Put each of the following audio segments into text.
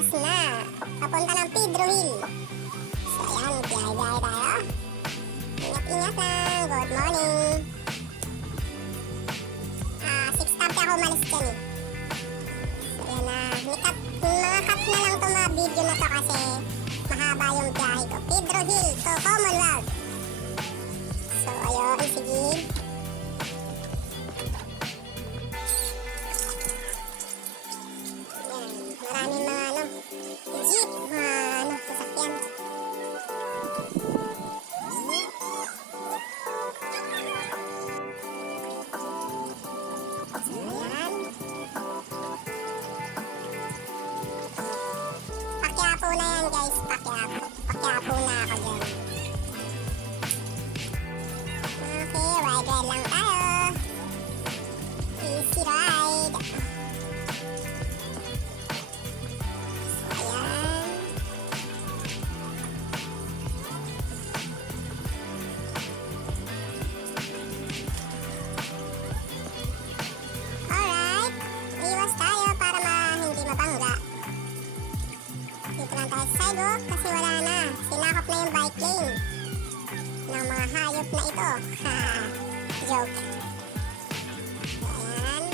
palabas na. Papunta ng Pedro Hill. So ayan, biyahe-biyahe tayo. Ingat-ingat lang. Good morning. 6:30 ako umalis dyan eh. So ayan na. Mga cut na lang itong mga video na to kasi mahaba yung biyahe ko. Pedro Hill to Commonwealth. So ayun, sige. Maraming mga jeep, mga sasakyan. So, ayan. Pakyapo na yan guys, pakyapo. Pakyapo na ako dyan. Okay, ride lang tayo. Easy ride. Sidewalk kasi wala na. Sinakop na yung bike lane ng mga hayop na ito. Joke. Ayan.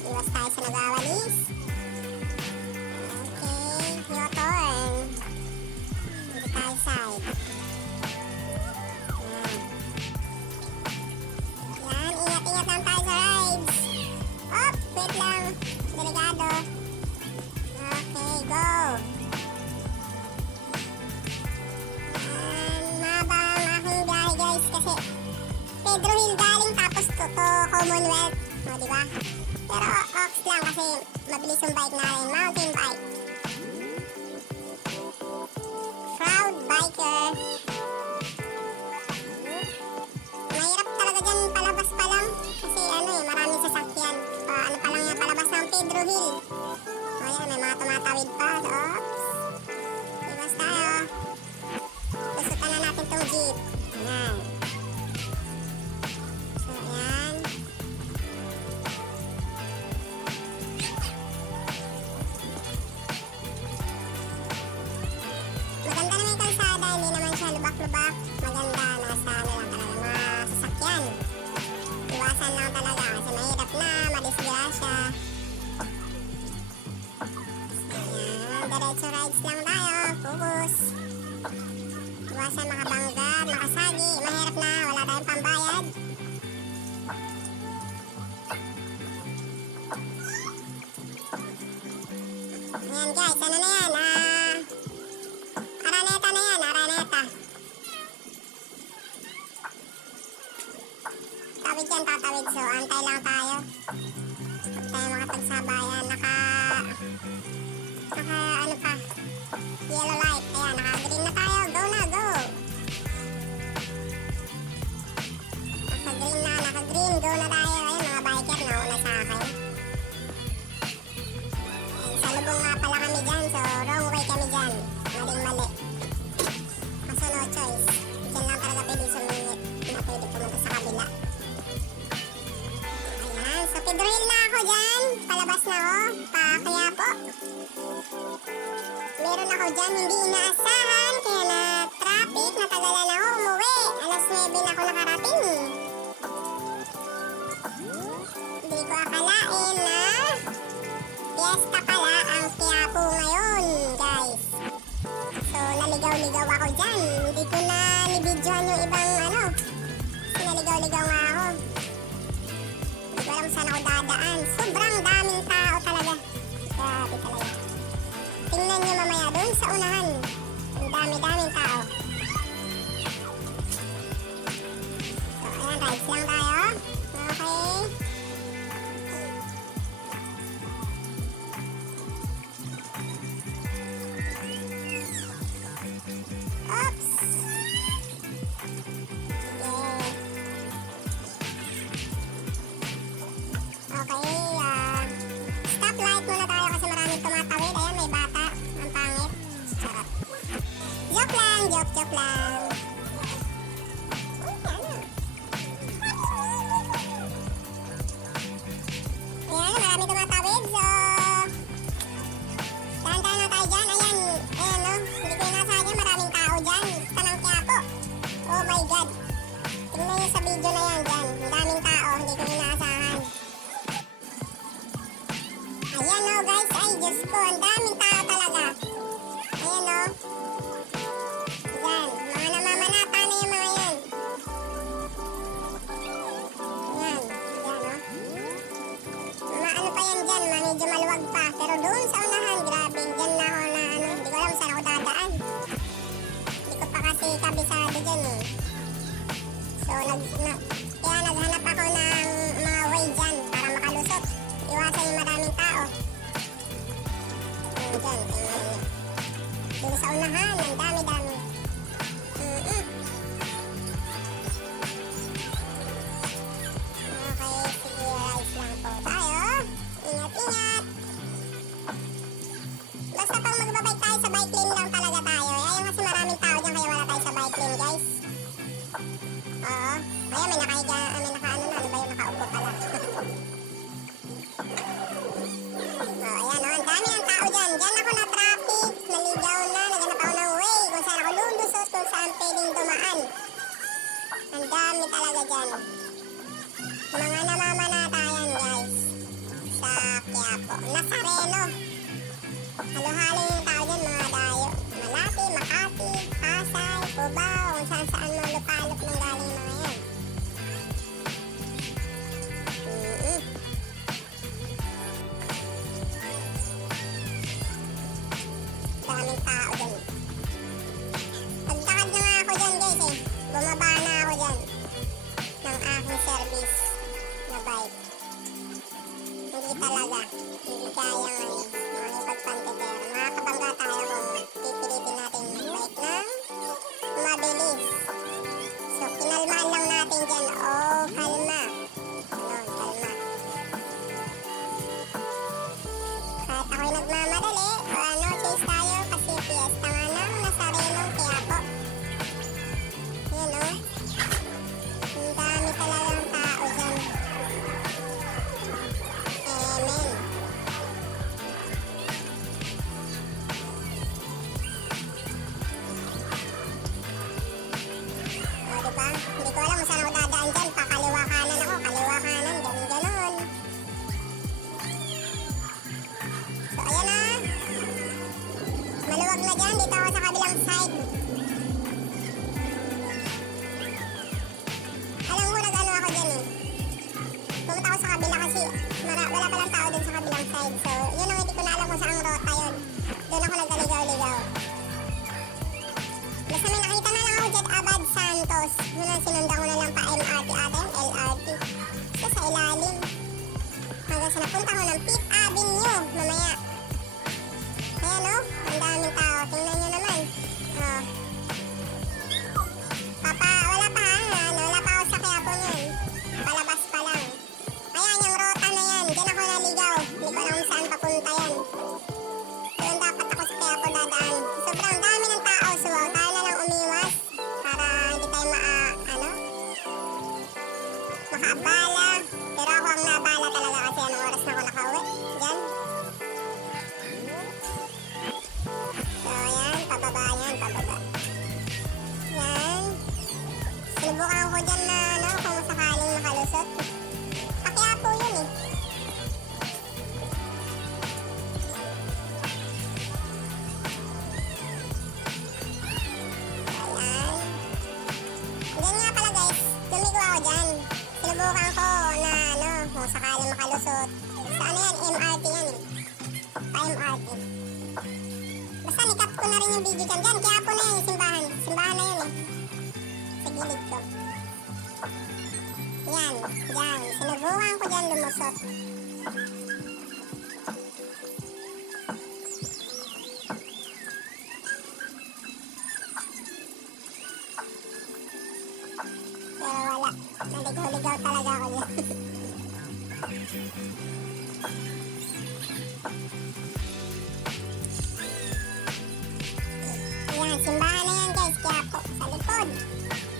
Iwas tayo sa nagawalis. Okay. U-turn. Dito tayo side. Ayan. Ayan. Ingat-ingat lang tayo sa rides. Op! Wait lang. Delikado. Okay. Go! Kasi Pedro Hill galing tapos to Commonwealth, o diba? Pero ox lang kasi mabilis yung bike natin, mountain bike. Proud biker. Mahirap talaga dyan palabas pa lang kasi maraming sasakyan. Ano pa lang yung palabas ng Pedro Hill. O yan, may mga tumatawid pa. Oops. Iwas tayo. Lusutan na natin tong jeep. Ayan. Lubak-lubak, maganda, nasa lang talaga mga sasakyan. Iwasan lang talaga kasi mahirap na, madisgrasya. Ayan, diretso rides lang tayo, focus. Iwasan makabangga, makasagi, mahirap na, wala tayong pambayad. Ayan guys, ano na yan? Araneta na yan, Araneta. Tawid yan, tatawid. So, antay lang tayo. Huwag tayo makapagsabayan. Ano pa? Yellow light. Ayan, naka-green na tayo. Go na, go! Naka-green na, naka-green. Go na tayo. Ayan, mga biker, nauna sa akin. Ayan, sa lubong nga pala kami dyan. So, wrong way kami dyan. Maling-mali. Kaso no choice. Diyan lang talaga pwede sumingit na pwede pumunta sa kabila. Ayan. So, Pedro Hill na ako dyan. Palabas na ako. Kaya po. Meron ako dyan hindi inaasahan. Kaya na traffic. Natagalan ako umuwi. Alas 9 na ako nakarating. Hindi ko akalain na fiesta pala ang Quiapo ngayon, guys. So, naligaw-ligaw ako dyan. Hindi ko na nibidyohan yung ibang kasi naligaw-ligaw nga ako. Hindi ko alam saan ako dadaan. Sobrang daming tao talaga. Grabe talaga. Tingnan nyo mamaya doon sa unahan. Ang dami-daming tao. So, ayan, rides lang tayo. Okay. Oops! Okay, stoplight muna tayo kasi maraming tumatawid. Ayan, may bata. Ang pangit. Sarap. Joke lang, joke lang. Ayan, marami tumatawid. So, dahan-dahan na tayo dyan. Ayan. ang daming tao talaga. Ayan o. Yan, mga namamanata na yung mga yan. Yan, yan o. Ano pa yan dyan, medyo maluwag pa. Pero doon sa unahan, grabe, dyan na ako na ano, hindi ko alam saan ako dadaan. Hindi ko pa kasi kabisado dyan eh. So, kaya naghanap ako ng mga way dyan para makalusot. Iwasan yung maraming tao. Dyan, tingnan nyo. Doon sa unahan, ang dami-dami. Okay, sige, rise lang po tayo. Ingat-ingat. Basta pag magbabike tayo sa bike lane lang talaga tayo. Ayun kasi maraming tao dyan kaya wala tayo sa bike lane, guys. Oo. Ayun, may nakahiga, may nakaano na. Ano ba yung nakaupo pala? Ayan o, ang dami ng tao dyan. Dyan ako na traffic, naligaw na, naghanap ako ng way kung saan ako lulusot, kung saan pwedeng dumaan. Ang dami talaga dyan. Mga namamanata yan, guys. Sa Quiapo. Nazareno. Halo-halo yung tao dyan, mga dayo. Malati, Makati, Pasay, Cubao, kung saan-saan mga lupalop ng galing mga yan. Daming tao dyan. Pagtakad na nga ako dyan, guys eh. Bumaba na ako dyan ng aking service na bike. Hindi talaga. Hindi kaya ngayon. Mga ipagpantitero. Makakabangga tayo kung pipilitin natin yung bike ng mabilis. So, kinalmaan lang natin dyan. Oh, kalma. Ganon, kalma. Kahit ako'y nagmamadali, chase tayo kasi fiesta nga ng Nazarenong Quiapo. Yan o. Ang dami talagang tao dyan. Amen. O, diba? Hindi ko alam kung saan ako dadaan dyan. Pakaliwa kanan ako, kaliwa kanan, ganon-ganon. So, ayan na. Maluwag na dyan, dito ako sa kabilang side. Alam mo, nag-ano ako dyan eh. Pumunta ako sa kabila kasi wala palang tao dun sa kabilang side. So, yun ang hindi ko na alam kung saan rota yun. Doon ako nagaligaw-ligaw. Basta may nakita na lang ako dyan, Abad Santos. Yun ang sinundan ko na lang pa MRT ata yung LRT. So, sa ilalim. Hanggang sa napunta ko ng 5th Avenue mamaya. Ayan o, ang daming tao. Tingnan nyo naman. Wala pa ha. Wala pa ako sa Quiapo niyan. Palabas pa lang. Ayan, yung rota na yan. Diyan ako naligaw. Hindi ko alam kung saan papunta yan. Doon dapat ako sa Quiapo dadaan. Sobrang dami ng tao. So, tayo na lang umiwas para hindi tayo makaabala. Pero ako ang naabala talaga kasi anong oras na ako nakauwi. Diyan. So, ayan, pababa yan, pababa. Yan. Sinubukan ko dyan na, kung sakaling makalusot. Kaya po yun eh. Ayan. Diyan nga pala guys, lumigo ako dyan. Sinubukan ko na, kung sakaling makalusot. Sa ano yan, MRT yan eh. Pa-MRT. Basta nikat ko na rin yung video dyan. Dyan, kaya po na yan yung simbahan. Simbahan na yun eh. Sa gilid ko. Yan, dyan. Sinubukan ko dyan lumusot. Pero wala. Naligaw-ligaw talaga ako dyan. Ayan, simbahan na yan guys, Quiapo. Sa likod.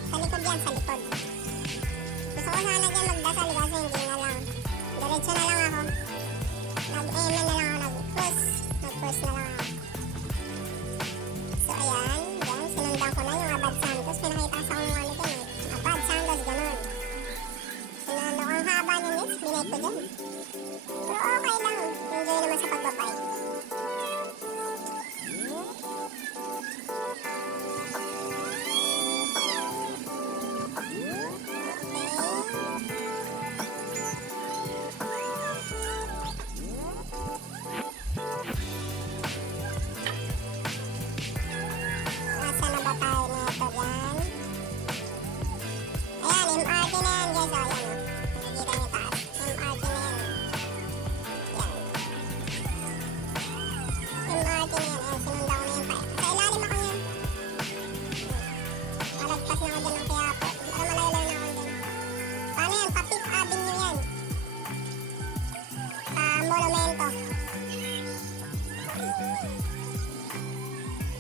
Sa likod yan, sa likod. Gusto ko sana dyan magdasal kasi hindi na lang. Diretso na lang ako. Nag-amen na lang ako, nag-cross na lang ako. So ayan, yan, sinundan ko na yung Abad Santos. May nakita sa akong ano dyan eh. Abad Santos, ganun. Sinundan ko ang haba niya guys, binay ko dyan. Pero okay lang, enjoy naman sa pagbabike. yan, pa-Fifth Avenue yan. Monumento.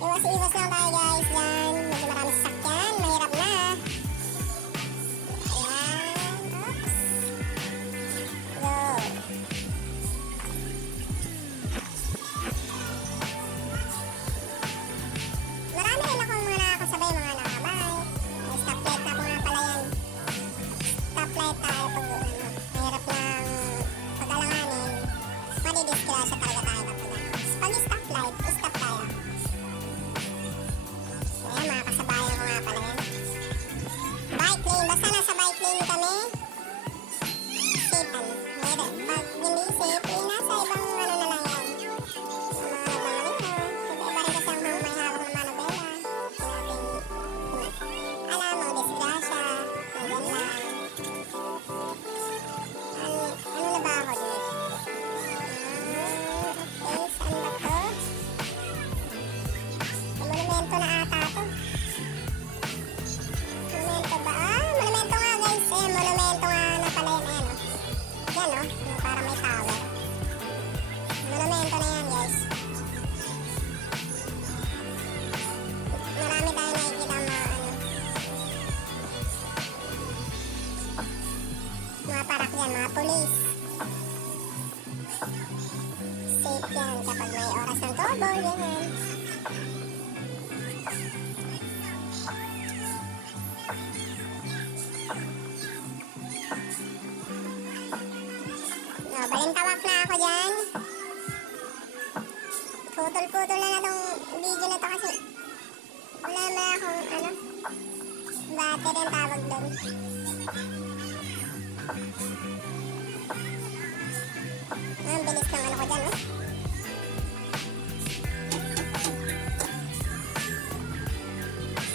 Iwas-iwas lang tayo guys dyan. Medyo marami sasakyan, mahirap na. Ayan, oops. Go. Marami rin akong mga nakakasabay, mga nakabay. May stoplight na ako nga pala yan. Stoplight tayo pag ano, mahirap lang pag-alanganin. Madidisgrasya talaga tayo kapag pag stoplight, stop tayo. Ayan, mga kasabayan ko nga pala yan. Bike lane, basta nasa bike lane kami. Safe, meron. Pag hindi safe, nasa ibang ano na lang yan. Mga nagmamalito. Iba-iba rin kasi ang may hawak ng manobela. Alam mo, disgrasya. Nandyan lang. Ano na ba ako dito? Okay, saan ba to? Monumento na ata to. Monumento ba? Monumento nga guys. Monumento nga na pala yan. Ayan o. Yan o. Yung para may tower. Monumento na yan guys. Marami tayo nakikita mga ano. Mga parak yan, mga police. Safe yan kapag may oras ng turbo, yan. No, balintawak na ako dyan. Putol-putol na tong video na to kasi wala na akong ano, battery ang tawag doon. Ang bilis ng ano ko dyan, oh.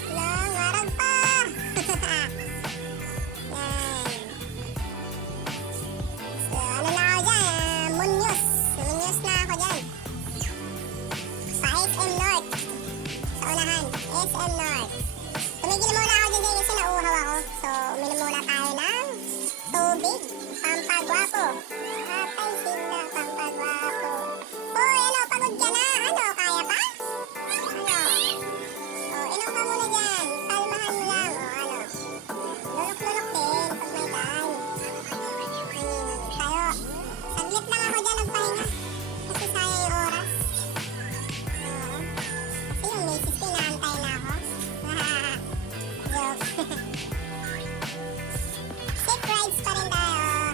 Lang, marag pa! Yan. So, ano na ako dyan? Munyos. Munyos na ako dyan. Sa SM North. Sa unahan. SM North. Tumigil muna ako dyan kasi nauuhaw ako. So, uminom muna tayo ng tubig. Pampagwapo. Patay sila, pampagwapo. Hoy, ano, pagod ka na? Ano, kaya pa? Ano? O, inom ka muna dyan. Kalmahan mo lang. O, ano? Lulok-lulok din pag may time. Tayo. Saglit lang ako dyan nagpahinga. Kasi sayang yung oras. Oo. Kasi yung misis ko, inaantay na ako. Joke. Safe rides pa rin tayo.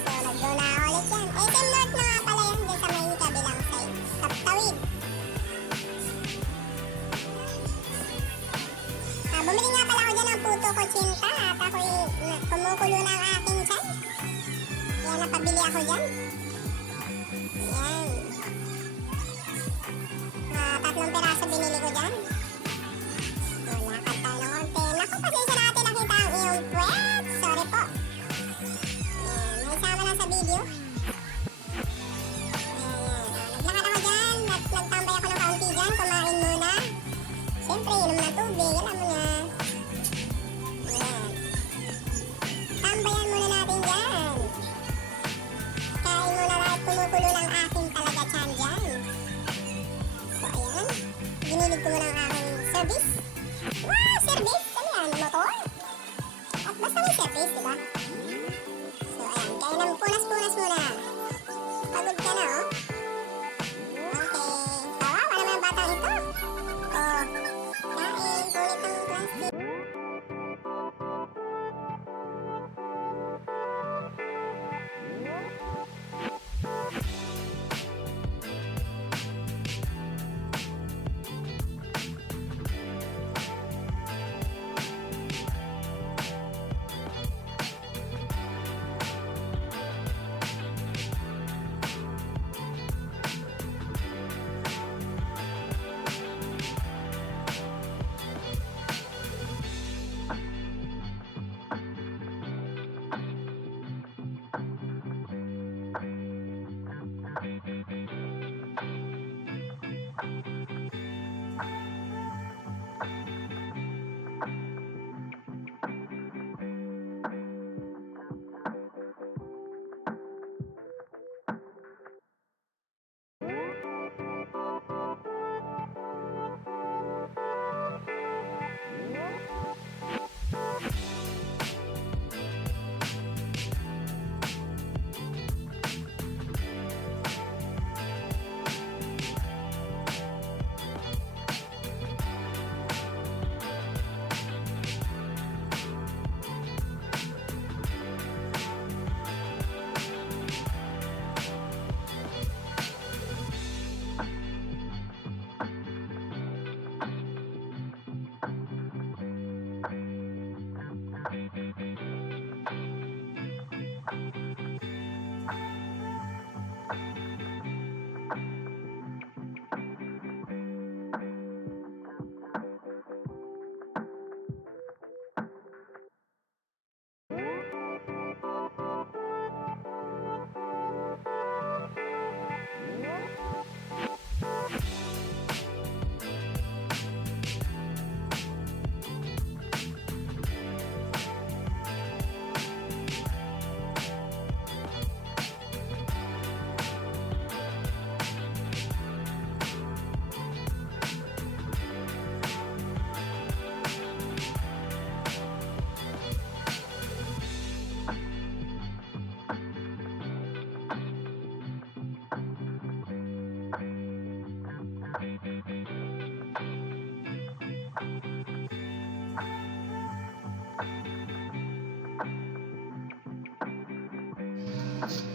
So, nag-go na ako ulit yan. SM North na nga pala yan. Dyan sa may kabilang side. Kaptawid. Bumili nga pala ako dyan ng puto ko chinta. At ako'y kumukulo na ang aking chan. Kaya napabili ako dyan. Yan. 3 piraso binili ko dyan. Lakad tayo ng konti. Naku, pasensya natin nakita ang iyong puwet. Sorry po. Ayan, may sama na sa video. Ayan, naglakad ako dyan. Nagtambay ako ng kaunti dyan. Kumain muna. Siyempre, inom na tubig. Alam mo na. Ayan. Tambayan muna natin dyan. Kain muna kahit kumukulo ng aking talaga chan dyan. So, ayan. Ginilig ko muna ang aking service. Wow, service? Ano yan? Motor? At basta may service, diba? So, ayan. Kaya nang punas-punas muna. Pagod ka na, oh. Okay. Kawawa naman ang batang ito. Oh. Kain. Kulit ang plastic.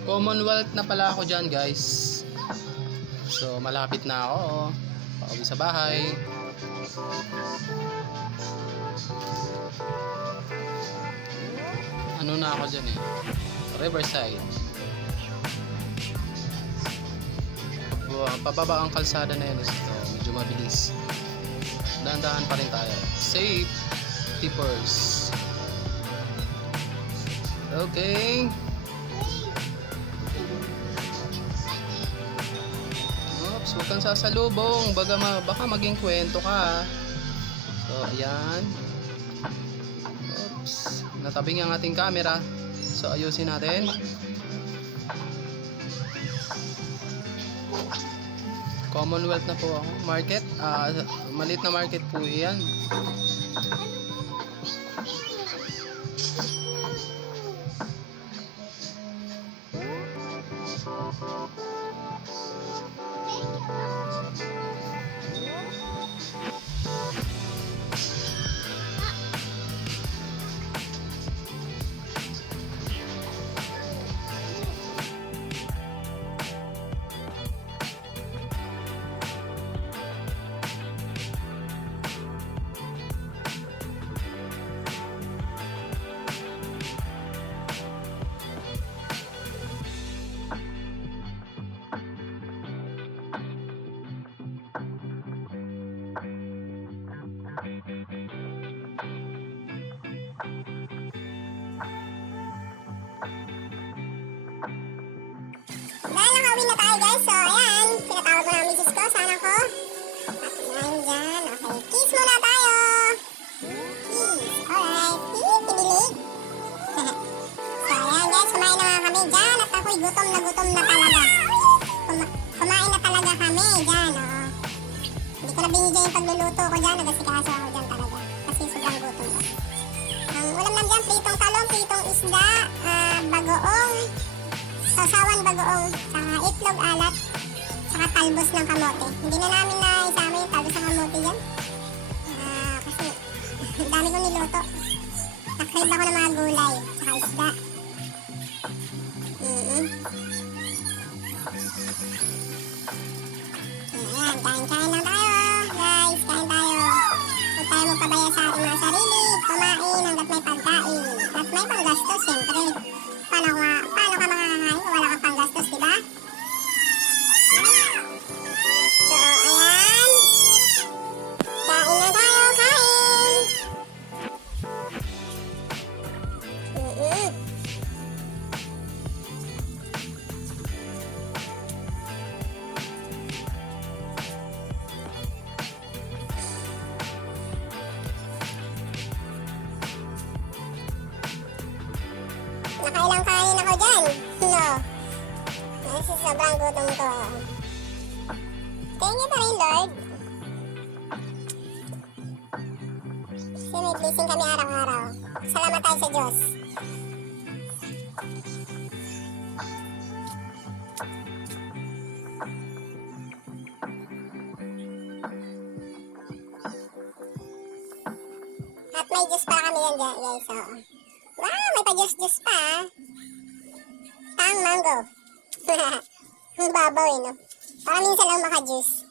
Commonwealth na pala ako dyan, guys. So malapit na ako, oh. Pauwi sa bahay. Ano na ako dyan eh, Riverside. Pababa ang kalsada na yun, so medyo mabilis. Dahan-dahan pa rin tayo. Safety first. Okay. Oops, huwag kang sasalubong. Baka maging kwento ka. So, ayan. Oops, natabing ang ating camera. So, ayusin natin. Commonwealth na po ako. Market. Maliit na market po yan. Dahil nakauwi na tayo guys, so ayan, pinatawag ko na ang misis ko, sana ko. At nandyan, okay, kiss muna tayo. Kiss, alright, kinilig. So ayan guys, kumain na nga kami dyan at ako'y gutom na talaga. Kumain na talaga kami dyan, oh. Hindi ko na binigyan yung pagluluto ko dyan, nagasikaso ako dyan talaga. Kasi sobrang gutom ko. Ang ulam lang dyan, pritong talong, pritong isda, bagoong, sausawan bagoong, saka itlog alat, saka talbos ng kamote. Hindi na namin na isama yung talbos ng kamote yan. Kasi ang dami kong niluto. Nakrib ako ng mga gulay, saka isda. Ayan, kain-kain lang tayo. Guys, kain tayo. Huwag tayo magpabaya sa ating mga sarili. Kumain hanggat may pagkain. At may panggastos, siyempre. Paano ka makakain kung wala kang panggastos, diba? So, ayan. Kain na tayo, kain! Nakailang kanin ako dyan. No. Kasi sobrang gutom ko. Thank you pa rin, Lord. Kasi may blessing kami araw-araw. Salamat tayo sa Diyos. At may juice pa kami yan dyan, guys. So. Wow, may pa-juice pa. Tang mango. Ang babaw eh, no? Para minsan lang maka-juice.